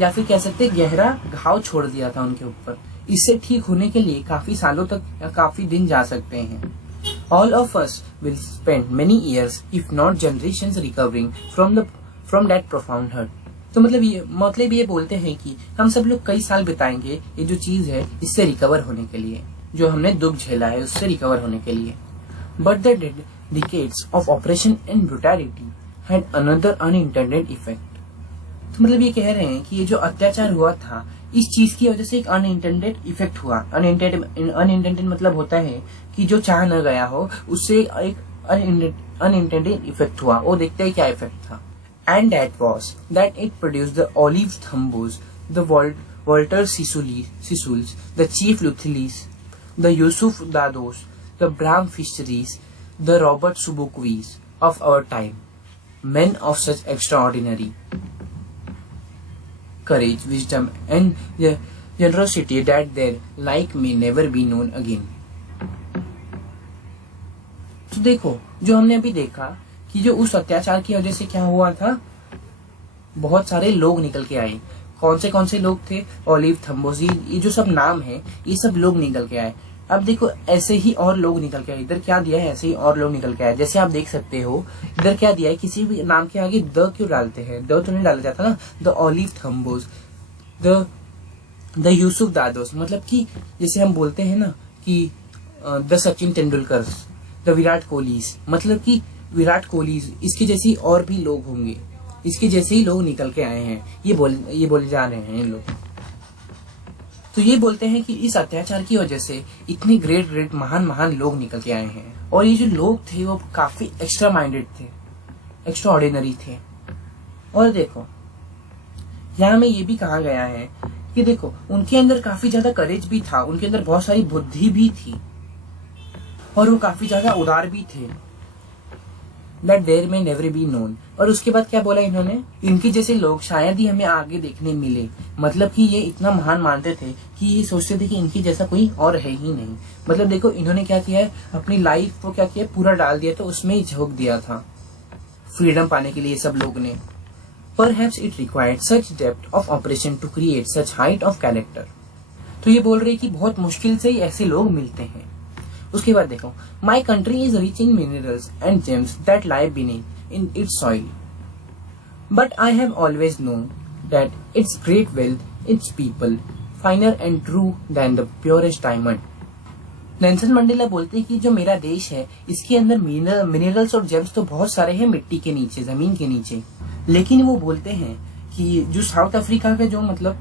या फिर कह सकते गहरा घाव छोड़ दिया था उनके ऊपर। इससे ठीक होने के लिए काफी सालों तक या काफी दिन जा सकते हैं। All of us will spend many years, if not generations, recovering from that profound hurt. तो मतलब ये बोलते हैं कि हम सब लोग कई साल बिताएंगे ये जो चीज है इससे रिकवर होने के लिए, जो हमने दुख झेला है उससे रिकवर होने के लिए। But the decades of oppression and brutality had another unintended effect. तो मतलब ये कह रहे हैं कि ये जो अत्याचार हुआ था इस चीज की वजह से एक अनइंटेंडेड इफेक्ट हुआ। अनइंटेंडेड मतलब होता है कि जो चाह न गया हो उससे एक अनइंटेंडेड इफेक्ट हुआ। वो देखते हैं क्या इफेक्ट था। And that was that it produced the Oliver Tambos, the Walter Sisulus, the chief Luthulis, the Yusuf Dadoos, the Bram Fischers, the Robert Sobukwes of our time, men of such extraordinary courage, wisdom and generosity that their like may never be known again. तो देखो जो हमने अभी देखा कि जो उस अत्याचार की वजह से क्या हुआ था, बहुत सारे लोग निकल के आए। कौन से लोग थे? ओलिव थम्बोजी, ये जो सब नाम है ये सब लोग निकल के आए। अब देखो ऐसे ही और लोग निकल के आए। इधर क्या दिया है, ऐसे ही और लोग निकल के आए। जैसे आप देख सकते हो इधर क्या दिया है, किसी भी नाम के आगे द क्यों डालते हैं? द तो नहीं डाला जाता ना। The Oliver Tambos, the Yusuf दादोस, मतलब कि जैसे हम बोलते हैं ना कि the Sachin Tendulkar, the Virat Kohli's, मतलब कि विराट कोहली, इसके जैसे ही और भी लोग होंगे, इसके जैसे ही लोग निकल के आए हैं। ये बोले जा रहे हैं ये लोग। तो ये बोलते हैं कि इस अत्याचार की वजह से इतने ग्रेट महान लोग निकल के आए हैं। और ये जो लोग थे वो काफी एक्स्ट्रा माइंडेड थे, एक्स्ट्रा ऑर्डिनरी थे। और देखो यहाँ में ये भी कहा गया है कि देखो उनके अंदर काफी ज्यादा करेज भी था, उनके अंदर बहुत सारी बुद्धि भी थी और वो काफी ज्यादा उदार भी थे। That there may never be known। और उसके बाद क्या बोला इन्होंने, इनके जैसे लोग शायद ही हमें आगे देखने मिले। मतलब कि ये इतना महान मानते थे कि ये सोचते थे कि इनके जैसा कोई और है ही नहीं। मतलब देखो इन्होंने क्या किया है, अपनी लाइफ को क्या किया, पूरा डाल दिया, तो उसमें ही झोंक दिया था फ्रीडम पाने के लिए सब लोग ने। Perhaps it required such depth of operation to create such height of character। तो ये बोल रहे कि बहुत मुश्किल से ही ऐसे लोग मिलते हैं। उसके बाद देखो, my country is rich in minerals and gems that lie beneath in its soil, but I have always known that its great wealth, its people finer and true than the purest diamond. Nelson Mandela बोलते हैं कि जो मेरा देश है इसके अंदर मिनरल्स और जेम्स तो बहुत सारे हैं मिट्टी के नीचे, जमीन के नीचे, लेकिन वो बोलते हैं कि जो साउथ अफ्रीका का जो मतलब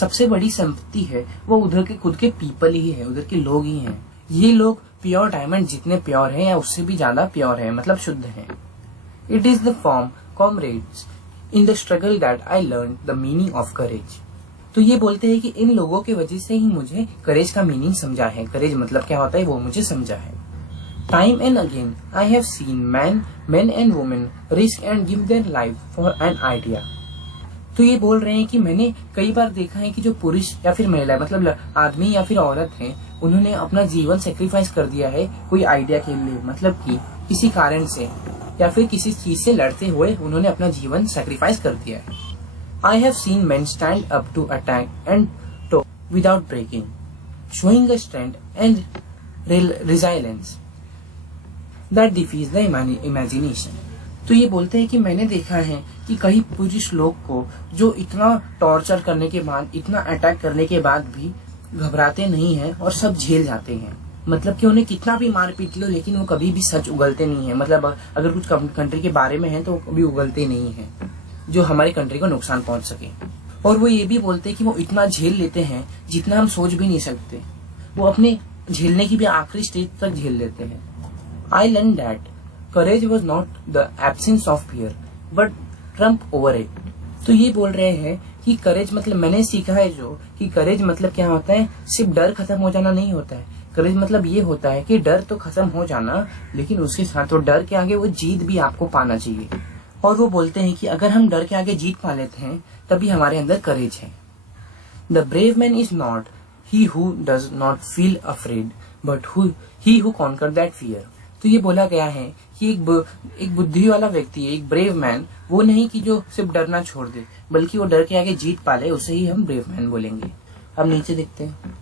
सबसे बड़ी संपत्ति है वो उधर के खुद के पीपल ही है, उधर के लोग ही हैं। ये लोग प्योर डायमंड जितने प्योर हैं या उससे भी ज्यादा प्योर है, मतलब शुद्ध है। It is the form comrades in the struggle that I learn the meaning of courage. तो ये बोलते हैं कि इन लोगों की वजह से ही मुझे करेज का मीनिंग समझा है। करेज मतलब क्या होता है वो मुझे समझा है। Time and again I have scene man and women risk and give their life for an idea. तो ये बोल रहे हैं कि मैंने कई बार देखा है कि जो पुरुष या फिर महिला, मतलब आदमी या फिर औरत है, उन्होंने अपना जीवन सेक्रीफाइस कर दिया है कोई आइडिया के लिए, मतलब कि किसी कारण से या फिर किसी चीज से लड़ते हुए उन्होंने अपना जीवन सेक्रीफाइस कर दिया है। I have seen men stand up to attack and talk without breaking, showing a strength and resilience that defies the imagination. तो ये बोलते हैं कि मैंने देखा है कि कई पुरुष लोग को जो इतना टॉर्चर करने के बाद, इतना अटैक करने के बाद भी घबराते नहीं हैं और सब झेल जाते हैं। मतलब कि उन्हें कितना भी मार पीट लो लेकिन वो कभी भी सच उगलते नहीं है। मतलब अगर कुछ कंट्री के बारे में है तो कभी उगलते नहीं है जो हमारी कंट्री को नुकसान पहुंच सके। और वो ये भी बोलते हैं कि वो इतना झेल लेते हैं जितना हम सोच भी नहीं सकते। वो अपने झेलने की भी आखिरी स्टेज तक झेल लेते हैं। I learn that courage was not the absence of fear but Trump over it. तो ये बोल रहे हैं कि करेज मतलब मैंने सीखा है जो कि करेज मतलब क्या होता है, सिर्फ डर खत्म हो जाना नहीं होता है। करेज मतलब ये होता है कि डर तो खत्म हो जाना, लेकिन उसके साथ वो डर के आगे वो जीत भी आपको पाना चाहिए। और वो बोलते हैं कि अगर हम डर के आगे जीत पा लेते हैं तभी हमारे अंदर करेज है। The brave man is not he who does not feel afraid but he who conquer that fear. तो ये बोला गया है कि एक बुद्धि वाला व्यक्ति, एक ब्रेव मैन वो नहीं कि जो सिर्फ डरना छोड़ दे, बल्कि वो डर के आगे जीत पा ले, उसे ही हम ब्रेव मैन बोलेंगे। अब नीचे देखते हैं।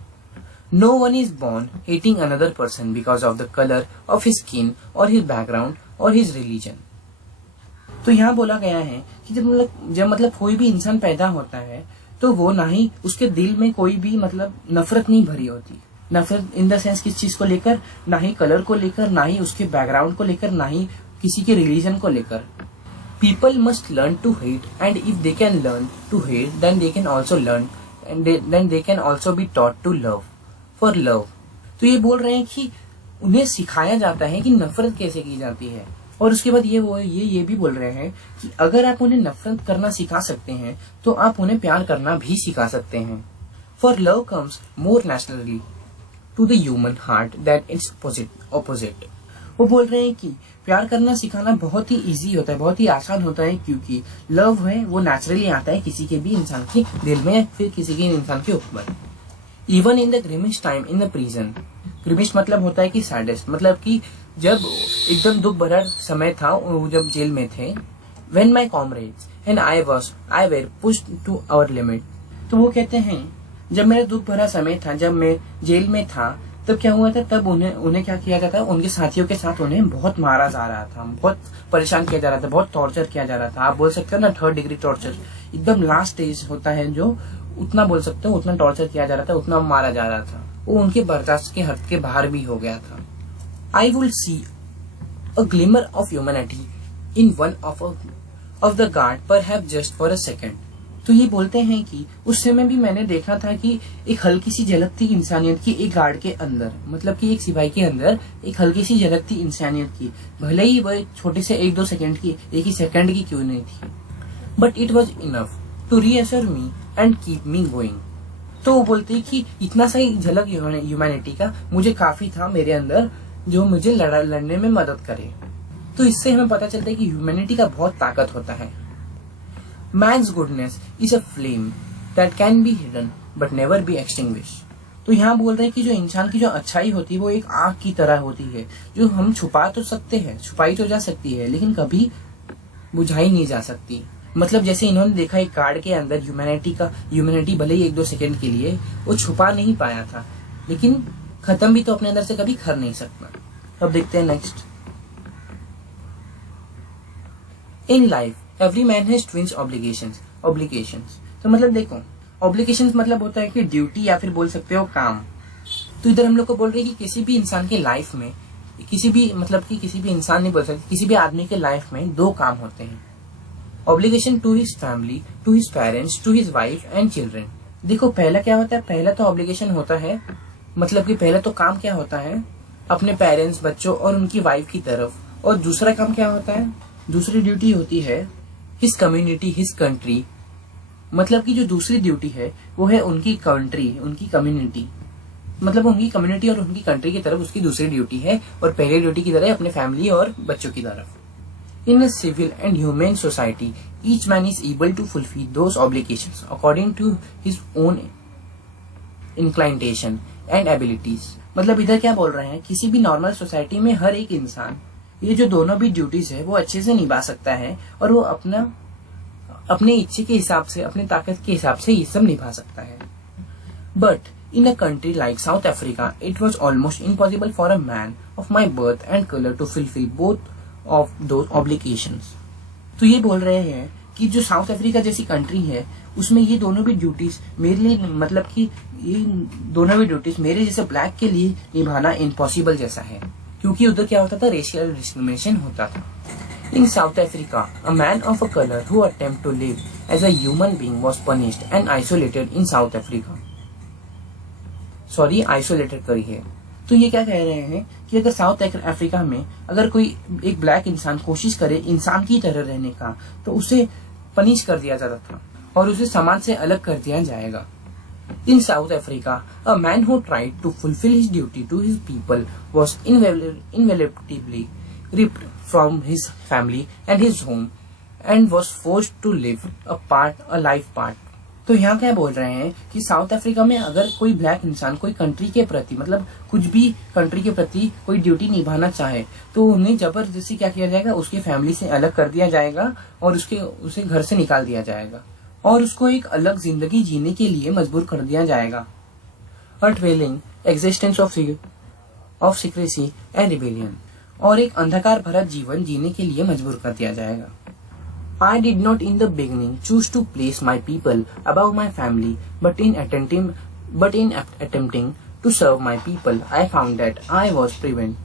No one is born hating another person because of the colour of his skin और हिज बैकग्राउंड और हिज रिलीजन। तो यहाँ बोला गया है कि जब कोई भी इंसान पैदा होता है तो वो ना ही उसके दिल में कोई भी नफरत नहीं भरी होती। नफरत इन द सेंस किस चीज को लेकर, ना ही कलर को लेकर, ना ही उसके बैकग्राउंड को लेकर, ना ही किसी के रिलीजन को लेकर। People must learn to hate and if they can learn to hate then they can also learn and then they can also be taught to love for love. तो ये बोल रहे हैं कि उन्हें सिखाया जाता है कि नफरत कैसे की जाती है। और उसके बाद ये भी बोल रहे हैं कि अगर आप उन्हें नफरत करना सिखा सकते हैं तो आप उन्हें प्यार करना भी सिखा सकते हैं। For love comes more naturally to the human heart that its opposite. वो बोल रहे हैं कि प्यार करना सिखाना बहुत ही इजी होता है, बहुत ही आसान होता है, क्योंकि लव है वो नेचुरली आता है किसी के भी इंसान के दिल में, फिर किसी के इंसान के ऊपर। Even in the grimmest time in the prison. Grimmest मतलब होता है कि सैडेस्ट, मतलब कि जब एकदम दुख भरा समय था, जब जेल में थे। When my comrades and I were pushed to our limit। तो वो कहते हैं जब मेरा दुख भरा समय था, जब मैं जेल में था, तब क्या हुआ था, तब उन्हें क्या किया जाता, उनके साथियों के साथ उन्हें बहुत मारा जा रहा था, बहुत परेशान किया जा रहा था, बहुत टॉर्चर किया जा रहा था। आप बोल सकते हो ना 3rd डिग्री टॉर्चर, एकदम लास्ट स्टेज होता है जो, उतना बोल सकते हो, उतना टॉर्चर किया जा रहा था, उतना मारा जा रहा था। वो उनके बर्दाश्त के हद के बाहर भी हो गया था। I will see a glimmer of humanity in one of the guard, perhaps just for a second। तो ये बोलते हैं कि उस समय भी मैंने देखा था कि एक हल्की सी झलक थी इंसानियत की एक गार्ड के अंदर, मतलब कि एक सिपाही के अंदर एक हल्की सी झलक थी इंसानियत की, भले ही वह छोटे से 1-2 सेकंड की, 1 ही सेकंड की क्यों नहीं थी। But it was enough to reassure me and keep me going. तो वो बोलते हैं कि इतना सा ही झलक ह्यूमैनिटी का मुझे काफी था मेरे अंदर, जो मुझे लड़ने में मदद करे। तो इससे हमें पता चलता है कि ह्यूमैनिटी का बहुत ताकत होता है। Man's goodness is a flame that can be hidden but never be extinguish. तो यहाँ बोल रहे हैं कि जो इंसान की जो अच्छाई होती है वो एक आग की तरह होती है, जो हम छुपा तो सकते हैं, छुपाई तो जा सकती है, लेकिन कभी बुझाई नहीं जा सकती। मतलब जैसे इन्होंने देखा एक गार्ड के अंदर ह्यूमैनिटी भले ही 1-2 सेकंड के लिए वो छुपा नहीं पाया था, लेकिन खत्म भी तो अपने अंदर से कभी कर नहीं सकता। अब देखते हैं next. In life every man has twins obligations. तो मतलब देखो, ऑब्लिगेशंस मतलब होता है कि ड्यूटी या फिर बोल सकते हो काम। तो इधर हम लोग को बोल रहे हैं कि किसी भी इंसान के लाइफ में, किसी भी इंसान नहीं बोल सकते, किसी भी आदमी के लाइफ में 2 काम होते हैं। Obligation to his family, to his parents, to his wife and children. देखो पहला क्या होता है, पहला तो ऑब्लिगेशन होता है, मतलब कि पहला तो काम क्या होता है अपने पेरेंट्स, बच्चों और उनकी वाइफ की तरफ। और दूसरा काम क्या होता है, दूसरी ड्यूटी होती है हिज कम्युनिटी, हिज कंट्री। मतलब कि जो दूसरी ड्यूटी है वो है उनकी कंट्री, उनकी कम्युनिटी, मतलब उनकी कम्युनिटी और उनकी कंट्री की तरफ उसकी दूसरी ड्यूटी है, और पहली ड्यूटी की तरह अपने फैमिली और बच्चों की तरफ। In a civil and human society each man is able to fulfil those obligations according to his own inclination and abilities. मतलब इधर क्या बोल रहे हैं, किसी भी नॉर्मल सोसाइटी में हर एक इंसान ये जो दोनों भी ड्यूटीज है वो अच्छे से निभा सकता है, और वो अपने इच्छे के हिसाब से, अपने ताकत के हिसाब से ये सब निभा सकता है। But in a country like South Africa it was almost impossible for a man of my birth and colour to fulfil both of those obligations. तो ये बोल रहे हैं कि जो साउथ अफ्रीका जैसी कंट्री है उसमें ये दोनों भी ड्यूटीज मेरे लिए, मतलब कि ये दोनों भी ड्यूटीज मेरे जैसे ब्लैक के लिए निभाना इम्पॉसिबल जैसा है, क्योंकि उधर क्या होता था, रेशियल डिस्क्रिमिनेशन होता था। In South Africa, a man of a color who attempted to live as a human being was punished and isolated in South Africa. Isolated करी है। तो ये क्या कह रहे हैं कि अगर साउथ अफ्रीका में अगर कोई एक ब्लैक इंसान कोशिश करे इंसान की तरह रहने का, तो उसे पनिश कर दिया जाता था और उसे समाज से अलग कर दिया जाएगा। In South Africa, a man who tried to fulfill his duty to his people was inevitably ripped from his family and his home and was forced to live a life apart. तो यहाँ क्या बोल रहे हैं कि साउथ अफ्रीका में अगर कोई ब्लैक इंसान कोई कंट्री के प्रति मतलब कुछ भी कंट्री के प्रति कोई ड्यूटी निभाना चाहे तो उन्हें जबरदस्ती क्या किया जाएगा, उसकी फैमिली से अलग कर दिया जाएगा और उसे घर से निकाल दिया जाएगा और उसको एक अलग जिंदगी जीने के लिए मजबूर कर दिया जाएगा। A twilight existence of secrecy and rebellion, और एक अंधकार भरा जीवन जीने के लिए मजबूर कर दिया जाएगा। I did not in the beginning choose to place my people above my family, but in attempting to serve my people, I found that I was prevented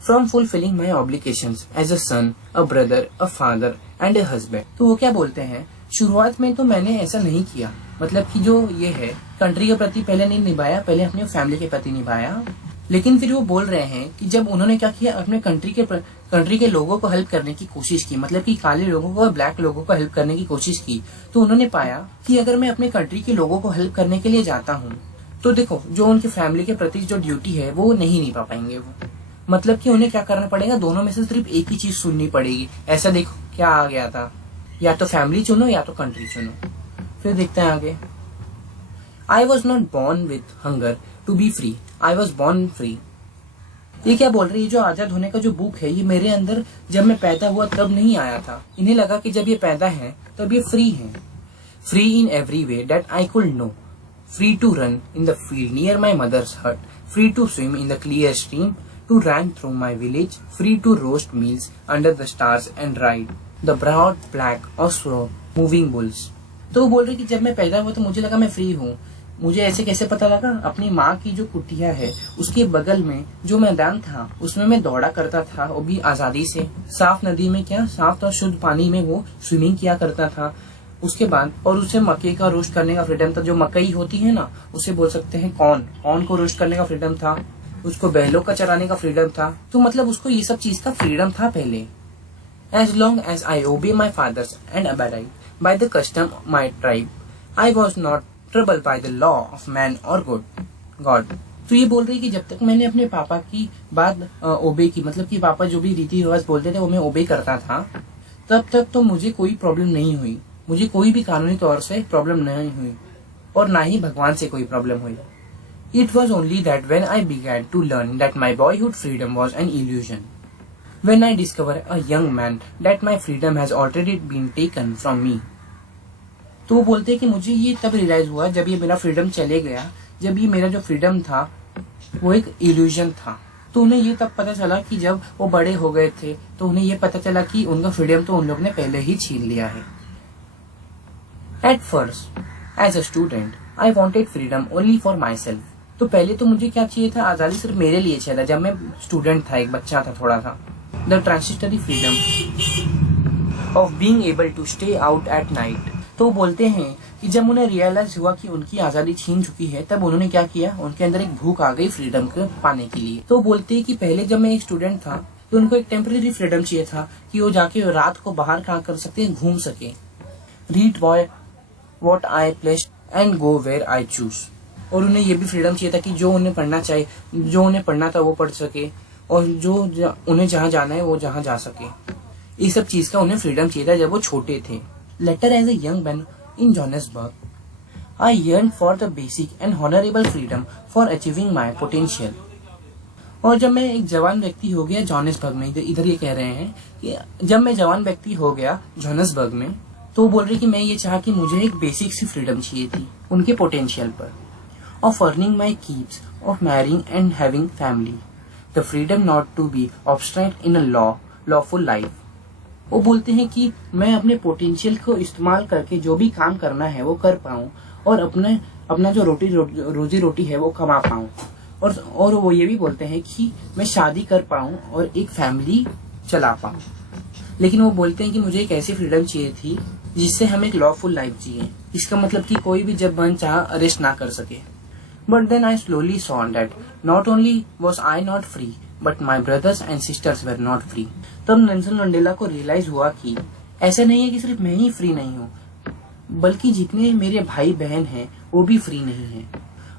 from fulfilling my obligations as a son, a brother, a father and a husband. तो वो क्या बोलते हैं, शुरुआत में तो मैंने ऐसा नहीं किया, मतलब कि जो ये है कंट्री के प्रति पहले नहीं निभाया, पहले अपने फैमिली के प्रति निभाया। लेकिन फिर वो बोल रहे हैं कि जब उन्होंने क्या किया, अपने कंट्री के लोगों को हेल्प करने की कोशिश की, मतलब कि काले लोगों को और ब्लैक लोगों को हेल्प करने की कोशिश की, तो उन्होंने पाया कि अगर मैं अपने कंट्री के लोगों को हेल्प करने के लिए जाता हूँ तो देखो जो उनकी फैमिली के प्रति जो ड्यूटी है वो नहीं निभा पाएंगे। वो मतलब कि उन्हें क्या करना पड़ेगा, दोनों में से सिर्फ एक ही चीज सुननी पड़ेगी। ऐसा देखो क्या आ गया था, या तो फैमिली चुनो या तो कंट्री चुनो। फिर देखते हैं आगे। I was not born with hunger to be free, I was born free. ये क्या बोल रही है, जो आजाद होने का जो बुक है ये मेरे अंदर जब मैं पैदा हुआ तब नहीं आया था। इन्हें लगा कि जब ये पैदा है तब ये फ्री है। Free in every way that I could know, free to run in the field near my mother's hut, free to swim in the clear stream, to run through my village, free to roast meals under the stars and ride the broad black or slow moving bulls. तो वो बोल रही कि जब मैं पैदा हुआ तो मुझे लगा मैं फ्री हूँ। मुझे ऐसे कैसे पता लगा, अपनी माँ की जो कुटिया है उसके बगल में जो मैदान था उसमें मैं दौड़ा करता था, वो भी आजादी से। साफ नदी में क्या, साफ और शुद्ध पानी में वो स्विमिंग किया करता था। उसके बाद और उसे मक्के का रोस्ट करने का फ्रीडम था। जो मकई होती है ना उसे बोल सकते हैं कॉर्न को रोस्ट करने का फ्रीडम था। उसको बैलों का चराने का फ्रीडम था। तो मतलब उसको ये सब चीज का फ्रीडम था पहले। As long as I obey my fathers and abide by the custom my tribe, I was not trouble by the law of man or God. तो ये बोल रही कि जब तक मैंने अपने पापा की बात ओबे की, मतलब कि पापा जो भी रीति रिवाज बोलते थे वो मैं ओबे करता था, तब तक तो मुझे कोई प्रॉब्लम नहीं हुई। मुझे कोई भी कानूनी तौर से प्रॉब्लम नहीं हुई और ना ही भगवान से कोई प्रॉब्लम हुई। It was only that when I began to learn that my boyhood freedom was an illusion, when I discover a young man that my freedom has already been taken from me. तो वो बोलते हैं कि मुझे ये तब रियलाइज हुआ जब ये मेरा फ्रीडम चले गया, जब ये मेरा जो फ्रीडम था वो एक इल्यूजन था। तो उन्हें ये तब पता चला कि जब वो बड़े हो गए थे तो उन्हें ये पता चला कि उनका फ्रीडम तो उन लोग ने पहले ही छीन लिया है। At first as a student I wanted freedom only for myself. तो पहले तो मुझे क्या चाहिए था, आजादी सिर्फ मेरे लिए चाहिए था। जब मैं स्टूडेंट था, एक बच्चा था थोड़ा सा, the transitory freedom of being able to stay out at night. तो बोलते हैं कि जब उन्हें रियलाइज हुआ कि उनकी आजादी छीन चुकी है तब उन्होंने क्या किया, उनके अंदर एक भूख आ गई फ्रीडम को पाने के लिए। तो बोलते हैं कि पहले जब मैं एक स्टूडेंट था तो उनको एक टेम्परेरी फ्रीडम चाहिए था कि वो जाके रात को बाहर कहाँ कर सकते हैं, घूम सके, read what I place and go where I choose. और उन्हें ये भी फ्रीडम चाहिए था कि जो उन्हें पढ़ना चाहिए, जो उन्हें पढ़ना था वो पढ़ सके और जो उन्हें जहाँ जाना है वो जहाँ जा सके। ये सब चीज का उन्हें फ्रीडम चाहिए था जब वो छोटे थे। Later as a young man in Johannesburg, I yearned for the basic and honorable freedom for achieving my potential. और जब मैं एक जवान व्यक्ति हो गया जोहानिसबर्ग में, इधर ये कह रहे हैं कि जब मैं जवान व्यक्ति हो गया जोहानिसबर्ग में, तो बोल रही कि मैं ये चाहा कि मुझे एक बेसिक सी फ्रीडम चाहिए थी उनके पोटेंशियल पर, of earning my keeps, of marrying and having family, the freedom not to be obstinate in a lawful life. वो बोलते हैं कि मैं अपने पोटेंशियल को इस्तेमाल करके जो भी काम करना है वो कर पाऊँ और अपना जो रोजी रोटी है वो कमा पाऊँ, और वो ये भी बोलते हैं कि मैं शादी कर पाऊँ और एक फैमिली चला पाऊँ। लेकिन वो बोलते हैं कि मुझे एक ऐसी फ्रीडम चाहिए थी जिससे हम एक लॉफुल लाइफ जिए। इसका मतलब कि कोई भी जब मन चाह अरेस्ट ना कर सके। But then I slowly saw that not only was I not free but my brothers and sisters were not free. तब नेल्सन मंडेला को रियलाइज हुआ कि ऐसा नहीं है कि सिर्फ मैं ही फ्री नहीं हूँ, बल्कि जितने मेरे भाई बहन हैं वो भी फ्री नहीं है।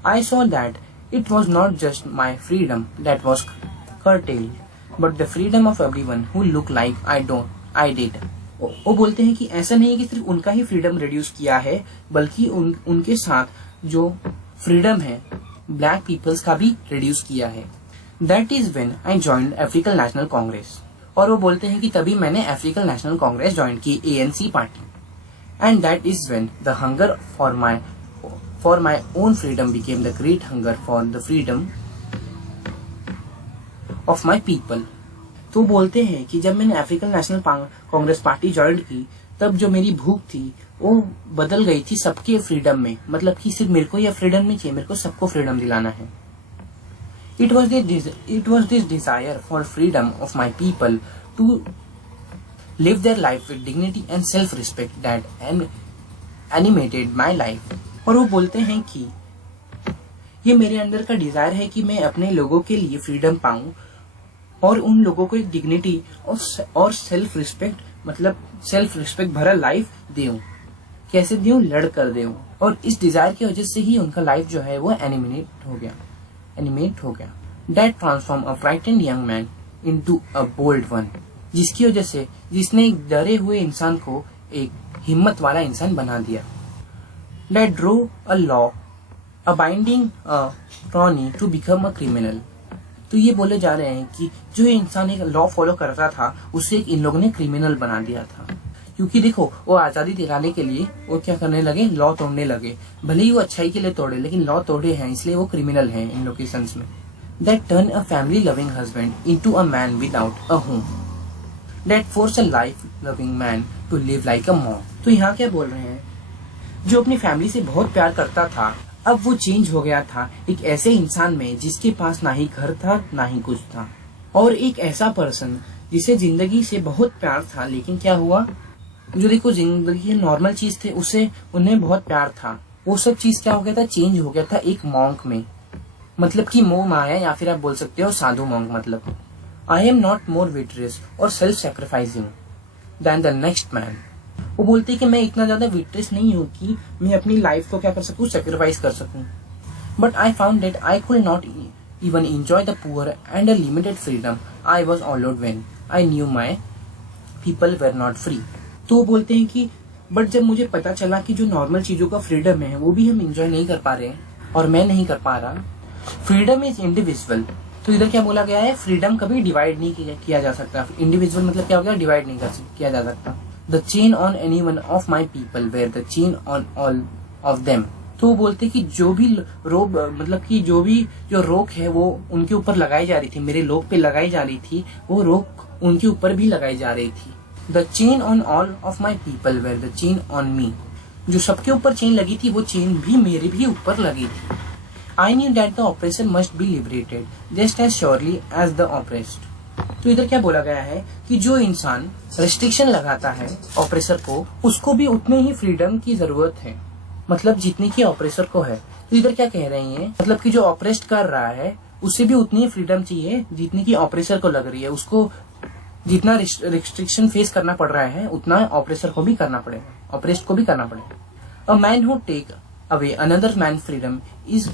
I saw that it was not just my freedom that was curtailed, but the freedom of everyone who look like I did. वो बोलते हैं कि ऐसा नहीं है कि सिर्फ उनका ही फ्रीडम रिड्यूस किया है, बल्कि उनके साथ जो फ्रीडम है ब्लैक पीपल्स का भी रिड्यूस किया है। That is when I joined African National Congress. और वो बोलते हैं कि तभी मैंने अफ्रीकन नेशनल कांग्रेस ज्वाइन की, ANC party. And that is when the hunger for my own freedom became the great hunger for the freedom of my people. तो बोलते हैं कि जब मैंने African National Congress party join की, तब जो मेरी भूख थी वो बदल गई थी सबके फ्रीडम में। मतलब कि सिर्फ मेरे को यह फ्रीडम नहीं चाहिए, मेरे को सबको फ्रीडम दिलाना है। It was this desire for freedom of my people to live their life with dignity and self respect that animated my life. और वो बोलते हैं कि ये मेरे अंदर का डिजायर है कि मैं अपने लोगों के लिए फ्रीडम पाऊं और उन लोगों को एक डिग्निटी और सेल्फ रिस्पेक्ट, मतलब सेल्फ रिस्पेक्ट भरा लाइफ दूं। कैसे दूं? लड़ कर दूं। और इस डिजायर की वजह से ही उनका लाइफ जो है वो एनिमेट हो गया। That transform a frightened young man into a bold one, जिसकी वजह से जिसने एक डरे हुए इंसान को एक हिम्मत वाला इंसान बना दिया। That drove a law abiding attorney to become a criminal. तो ये बोले जा रहे हैं कि जो इंसान एक लॉ फॉलो करता था उसे इन लोगों ने क्रिमिनल बना दिया था। क्योंकि देखो वो आजादी दिलाने के लिए वो क्या करने लगे, लॉ तोड़ने लगे। भले ही वो अच्छाई के लिए तोड़े, लेकिन लॉ तोड़े हैं इसलिए वो क्रिमिनल हैं इन लोग के सेंस में। That turn a family loving husband into a man without a home. That force a life loving man to live like a monk. तो यहाँ क्या बोल रहे हैं, जो अपनी फैमिली से बहुत प्यार करता था अब वो चेंज हो गया था एक ऐसे इंसान में जिसके पास ना ही घर था ना ही कुछ था, और एक ऐसा पर्सन जिसे जिंदगी से बहुत प्यार था। लेकिन क्या हुआ, जो देखो जिंदगी के नॉर्मल चीज थे उससे उन्हें बहुत प्यार था, वो सब चीज क्या हो गया था, चेंज हो गया था एक मॉन्क में। मतलब कि मोह माया, या फिर आप बोल सकते हो साधु मॉन्क। मतलब आई एम नॉट मोर विट्रियस or self sacrificing than the next man. वो बोलते हैं कि मैं इतना ज्यादा विट्रेस नहीं हूँ कि मैं अपनी लाइफ को क्या कर सकूँ, सेक्रीफाइस कर सकूँ। But I found that I could not even enjoy the poor and a limited freedom I was already when I knew my people where not free. तो वो बोलते हैं कि बट जब मुझे पता चला कि जो नॉर्मल चीजों का फ्रीडम है वो भी हम एंजॉय नहीं कर पा रहे और मैं नहीं कर पा रहा। Freedom is individual. तो इधर क्या बोला गया है, फ्रीडम कभी डिवाइड नहीं किया जा सकता। इंडिविजुअल मतलब क्या हो गया, डिवाइड नहीं किया जा सकता। The chain on any one of my people were the chain on all of them। तो वो बोलते कि जो भी रोक, मतलब कि जो रोक है वो उनके ऊपर लगाई जा रही थी, मेरे लोग पे लगाई जा रही थी, वो रोक उनके ऊपर भी लगाई जा रही थी। The chain on all of my people were the chain on me। जो सबके ऊपर चेन लगी थी वो चेन भी मेरे भी ऊपर लगी थी। I knew that the oppressor must be liberated just as surely as the oppressed। तो इधर क्या बोला गया है कि जो इंसान रेस्ट्रिक्शन लगाता है ऑपरेसर को, उसको भी उतने ही फ्रीडम की जरूरत है, मतलब जितनी की ऑपरेसर को है। तो इधर क्या कह रही है, मतलब कि जो ऑपरेस्ट कर रहा है उसे भी उतनी ही फ्रीडम चाहिए जितनी की ऑपरेसर को लग रही है। उसको जितना रिस्ट्रिक्शन फेस करना पड़ रहा है उतना ऑपरेसर को भी करना पड़ेगा, ऑपरेस्ट को भी करना पड़ेगा। A man who take away another man freedom is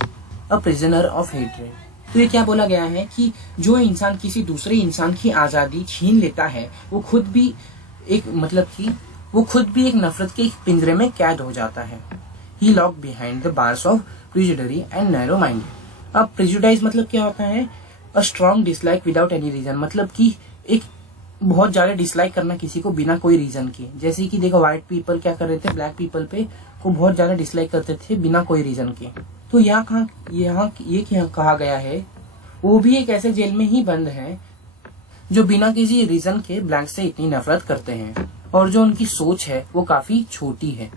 a prisoner of hatred. तो ये क्या बोला गया है कि जो इंसान किसी दूसरे इंसान की आजादी छीन लेता है वो खुद भी एक, मतलब कि वो खुद भी एक नफरत के एक पिंजरे में कैद हो जाता है। He lock behind the bars of prejudice and narrow minded. अब प्रिजुडाइज मतलब क्या होता है, a strong dislike without any reason. मतलब कि एक बहुत ज्यादा डिसलाइक करना किसी को बिना कोई रीजन के। जैसे कि देखो व्हाइट पीपल क्या कर रहे थे, ब्लैक पीपल पे को बहुत ज्यादा डिसलाइक करते थे बिना कोई रीजन के। तो यहाँ ये क्या कहा गया है, वो भी एक ऐसे जेल में ही बंद है जो बिना किसी रीजन के ब्लैक से इतनी नफरत करते हैं और जो उनकी सोच है वो काफी छोटी है।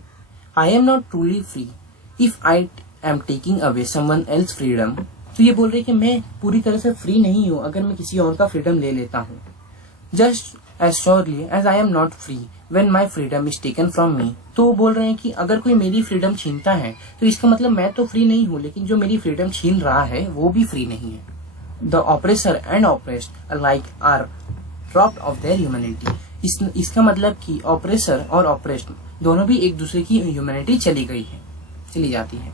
आई am not truly free if I am taking away someone else freedom. तो ये बोल रहे कि मैं पूरी तरह से फ्री नहीं हूँ अगर मैं किसी और का फ्रीडम ले लेता हूँ। Just as surely as I am not free when my freedom is taken from me. तो वो बोल रहे हैं कि अगर कोई मेरी फ्रीडम छीनता है तो इसका मतलब मैं तो फ्री नहीं हूँ, लेकिन जो मेरी फ्रीडम छीन रहा है वो भी फ्री नहीं है। The oppressor and oppressed alike are dropped of their humanity. इसका मतलब कि ऑपरेसर और ऑपरेस्ड दोनों भी एक दूसरे की ह्यूमैनिटी चली जाती है।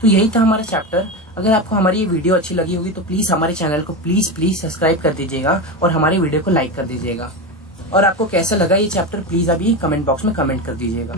तो यही था हमारा चैप्टर। अगर आपको हमारी ये वीडियो अच्छी लगी होगी तो प्लीज हमारे चैनल को प्लीज सब्सक्राइब कर दीजिएगा और हमारी वीडियो को लाइक कर दीजिएगा। और आपको कैसा लगा ये चैप्टर प्लीज अभी कमेंट बॉक्स में कमेंट कर दीजिएगा।